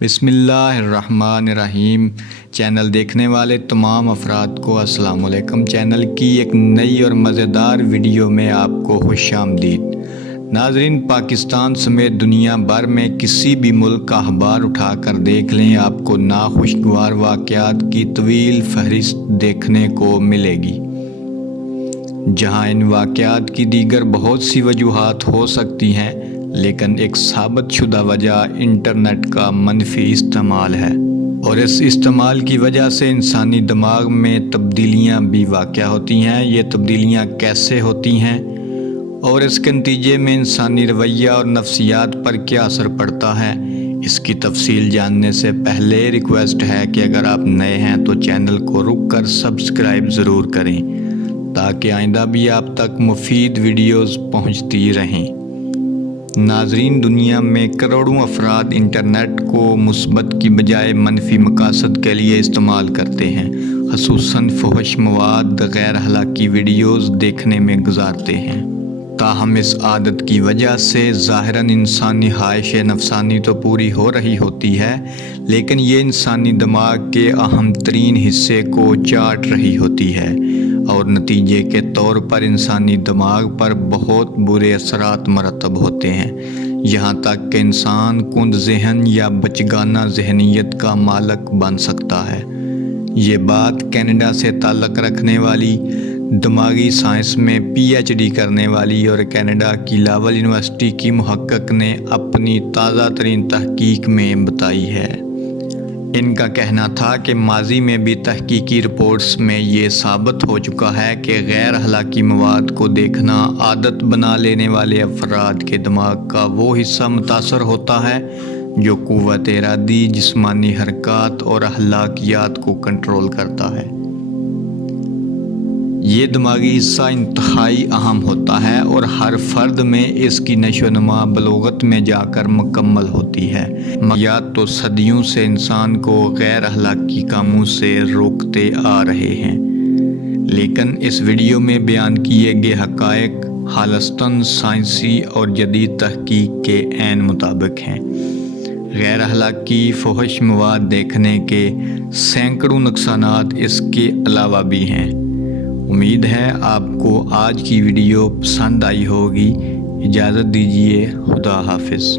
بسم اللہ الرحمن الرحیم۔ چینل دیکھنے والے تمام افراد کو السلام علیکم۔ چینل کی ایک نئی اور مزیدار ویڈیو میں آپ کو خوش آمدید۔ ناظرین، پاکستان سمیت دنیا بھر میں کسی بھی ملک کا اخبار اٹھا کر دیکھ لیں، آپ کو ناخوشگوار واقعات کی طویل فہرست دیکھنے کو ملے گی، جہاں ان واقعات کی دیگر بہت سی وجوہات ہو سکتی ہیں، لیکن ایک ثابت شدہ وجہ انٹرنیٹ کا منفی استعمال ہے، اور اس استعمال کی وجہ سے انسانی دماغ میں تبدیلیاں بھی واقع ہوتی ہیں۔ یہ تبدیلیاں کیسے ہوتی ہیں اور اس کے نتیجے میں انسانی رویہ اور نفسیات پر کیا اثر پڑتا ہے، اس کی تفصیل جاننے سے پہلے ریکویسٹ ہے کہ اگر آپ نئے ہیں تو چینل کو رک کر سبسکرائب ضرور کریں تاکہ آئندہ بھی آپ تک مفید ویڈیوز پہنچتی رہیں۔ ناظرین، دنیا میں کروڑوں افراد انٹرنیٹ کو مثبت کی بجائے منفی مقاصد کے لیے استعمال کرتے ہیں، خصوصاً فحش مواد، غیر اخلاقی ویڈیوز دیکھنے میں گزارتے ہیں۔ تاہم اس عادت کی وجہ سے ظاہراً انسانی خواہش نفسانی تو پوری ہو رہی ہوتی ہے، لیکن یہ انسانی دماغ کے اہم ترین حصے کو چاٹ رہی ہوتی ہے، اور نتیجے کے طور پر انسانی دماغ پر بہت برے اثرات مرتب ہوتے ہیں، یہاں تک کہ انسان کند ذہن یا بچگانہ ذہنیت کا مالک بن سکتا ہے۔ یہ بات کینیڈا سے تعلق رکھنے والی، دماغی سائنس میں پی ایچ ڈی کرنے والی اور کینیڈا کی لاول یونیورسٹی کی محقق نے اپنی تازہ ترین تحقیق میں بتائی ہے۔ ان کا کہنا تھا کہ ماضی میں بھی تحقیقی رپورٹس میں یہ ثابت ہو چکا ہے کہ غیر اخلاقی مواد کو دیکھنا عادت بنا لینے والے افراد کے دماغ کا وہ حصہ متاثر ہوتا ہے جو قوت ارادی، جسمانی حرکات اور اخلاقیات کو کنٹرول کرتا ہے۔ یہ دماغی حصہ انتہائی اہم ہوتا ہے اور ہر فرد میں اس کی نشو و نما بلوغت میں جا کر مکمل ہوتی ہے، مگر تو صدیوں سے انسان کو غیر اخلاقی کاموں سے روکتے آ رہے ہیں۔ لیکن اس ویڈیو میں بیان کیے گئے حقائق خالصتاً سائنسی اور جدید تحقیق کے عین مطابق ہیں۔ غیر اخلاقی فحش مواد دیکھنے کے سینکڑوں نقصانات اس کے علاوہ بھی ہیں۔ امید ہے آپ کو آج کی ویڈیو پسند آئی ہوگی۔ اجازت دیجیے، خدا حافظ۔